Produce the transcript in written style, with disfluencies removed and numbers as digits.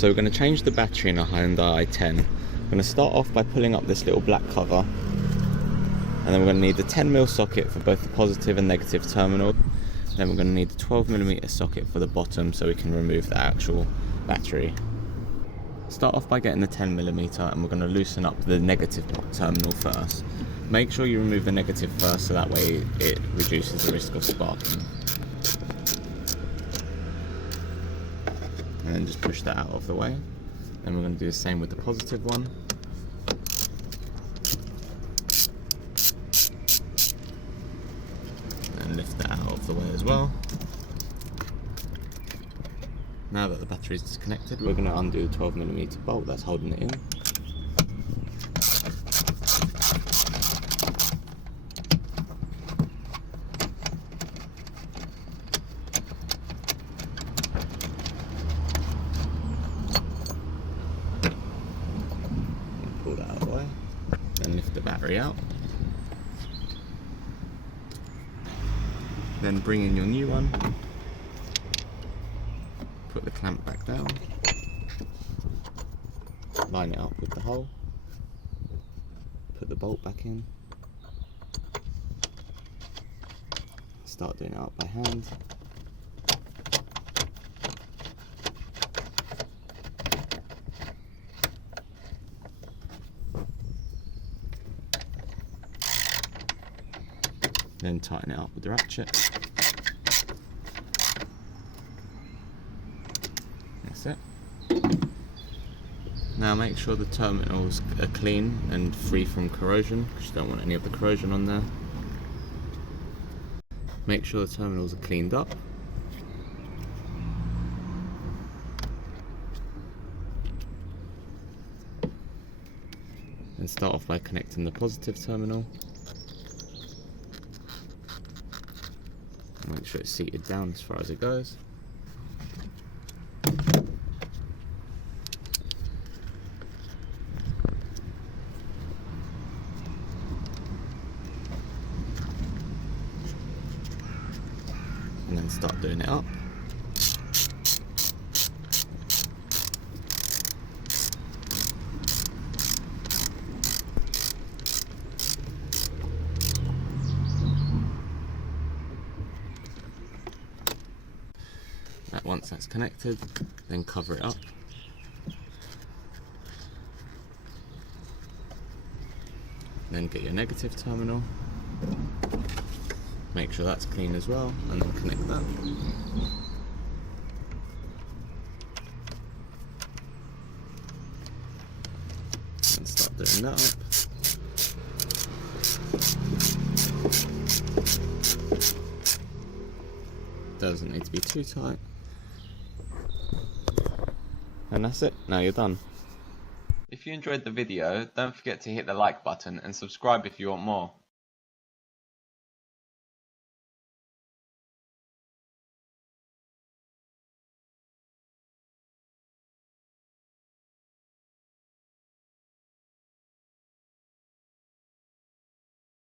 So we're going to change the battery in a Hyundai i10. We're going to start off by pulling up this little black cover, and then we're going to need the 10mm socket for both the positive and negative terminal. Then we're going to need the 12mm socket for the bottom so we can remove the actual battery. Start off by getting the 10mm, and we're going to loosen up the negative terminal first. Make sure you remove the negative first so that way it reduces the risk of sparking. And then just push that out of the way. Then we're going to do the same with the positive one. And lift that out of the way as well. Now that the battery is disconnected, we're going to undo the 12mm bolt that's holding it in. Pull that out of the way, then lift the battery out. Then bring in your new one, put the clamp back down, line it up with the hole, put the bolt back in, start doing it up by hand. Then tighten it up with the ratchet. That's it. Now make sure the terminals are clean and free from corrosion, because you don't want any of the corrosion on there. Make sure the terminals are cleaned up. And start off by connecting the positive terminal. Make sure it's seated down as far as it goes. And then start doing it up. Once that's connected, then cover it up. Then get your negative terminal. Make sure that's clean as well, and then connect that. And start doing that up. Doesn't need to be too tight. And that's it, now you're done. If you enjoyed the video, don't forget to hit the like button and subscribe if you want more.